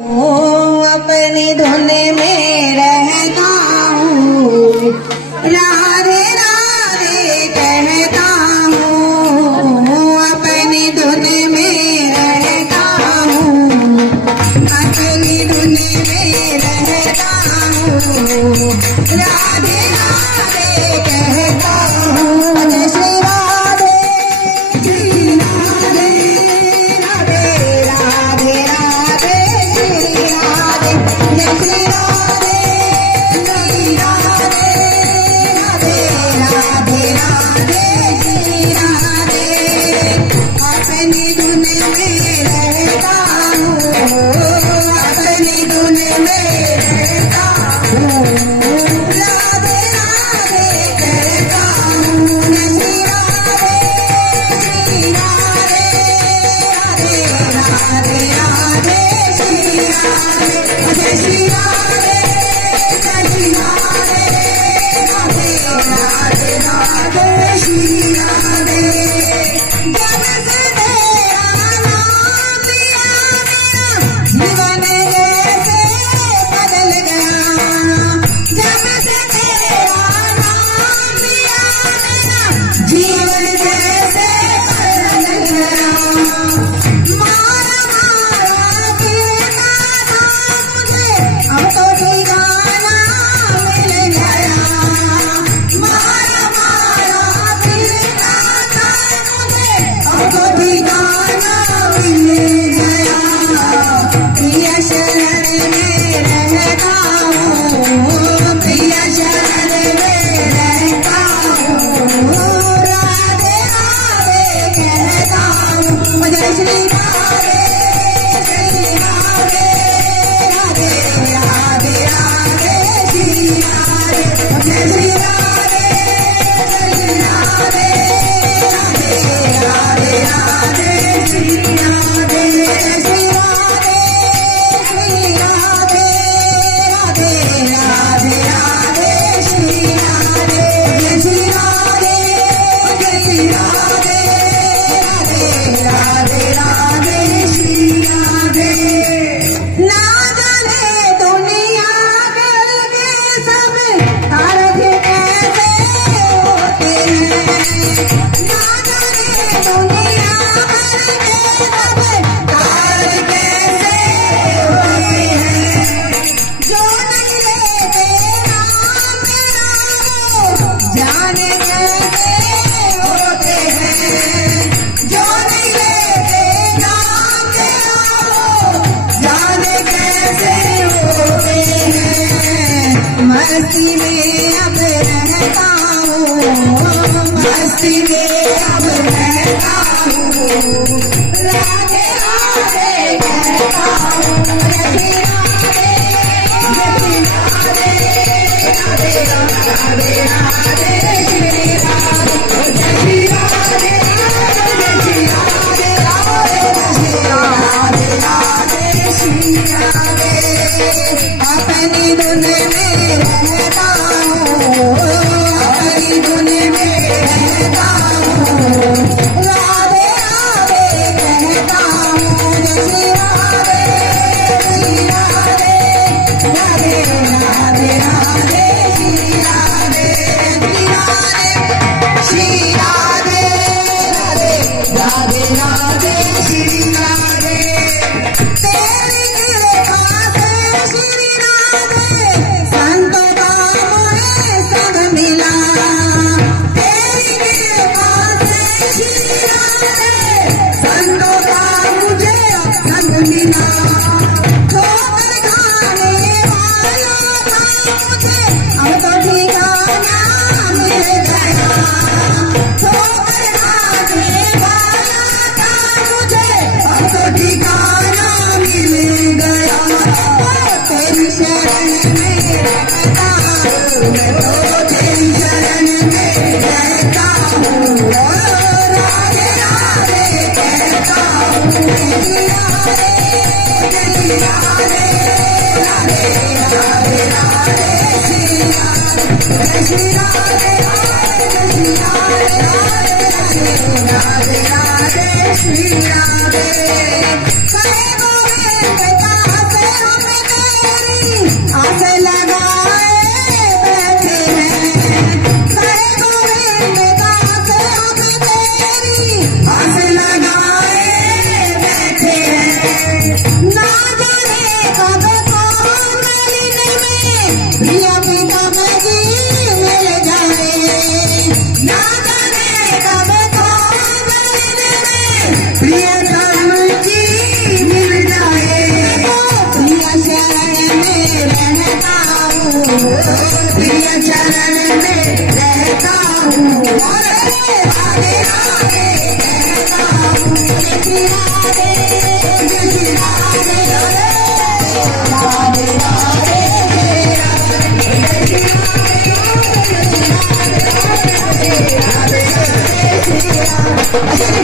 अपनी धुन में रहता हूँ, राधे राधे कहता हूँ। अपनी धुन में रहता हूँ, अपनी धुन में रहता हूँ, राधे राधे कहता हूँ। जय श्री राधे, श्री राधे, राधे राधे राधे श्री राधे। जय श्री राधे, श्री राधे, राधे राधे राधे श्री राधे। अपनी धुन में रहता हूँ, अपनी धुन में रहता हूँ, राधे राधे कहता हूँ। श्री राधे, श्री राधे, राधे राधे श्री राधे। जय श्री राधे, श्री राधे, राधे राधे श्री राधे। जब से तेरा नाम लिया मेरा जीवन जैसे बदल गया। जब से तेरा नाम लिया मेरा जीवन जैसे बदल गया। मारा मारा फिरता था मुझे, अब तो ठिकाना मिल गया। मारा मारा फिरता था मुझे, अब तो ठिकाना मिल गया। प्रिय शरण में रहता हूँ, प्रिय शरण में रहता हूँ, राधे राधे कहता हूँ। जय श्री राधे, श्री राधे, राधे राधे श्री राधे। जय श्री राधे, श्री राधे, राधे राधे श्री राधे। जय श्री राधे, श्री राधे, राधे राधे श्री राधे। जय श्री राधे, श्री राधे, राधे राधे श्री राधे। ना जाने दुनिया के सब तारक कैसे होते हैं। ना जाने दुनिया के सब तारक कैसे होते हैं। जो नहीं लेते नाम मेरा वो जाने कैसे होते हैं। जो नहीं लेते नाम मेरा वो जाने कैसे होते हैं। मस्ती में अब रहता हूँ, मस्ती में अब रहता हूँ, राधे राधे कहता हूँ। श्री राधे, श्री राधे, राधे राधे श्री राधे। श्री राधे, श्री राधे, राधे राधे श्री राधे। अपनी धुन में रहता हूँ, अपनी धुन में रहता हूँ, राधे राधे कहता हूँ। श्री राधे, श्री राधे, राधे राधे श्री राधे। श्री राधे, राधे राधे श्री राधे। तेरी कृपा से श्री राधे संतों का मोहे संग मिला। तेरी कृपा से श्री राधे संतों का मुझे संग मिला। ठोकर खाने वाला था मुझे, अब तो ठिकाना मिल गया। ठोकर खाने वाला था मुझे, अब तो ठिकाना मिल गया। तेरी शरण में रहता हूँ, मैं तो तेरी शरण में रहता हूँ, राधे राधे कहता हूँ। श्री राधे, श्री राधे, राधे राधे श्री राधे। श्री राधे, श्री राधे, राधे राधे श्री राधे। करे गोविंद का से शरण में रहता हूँ, राधे राधे कहता हूँ, राधे राधे राधे राधे राधे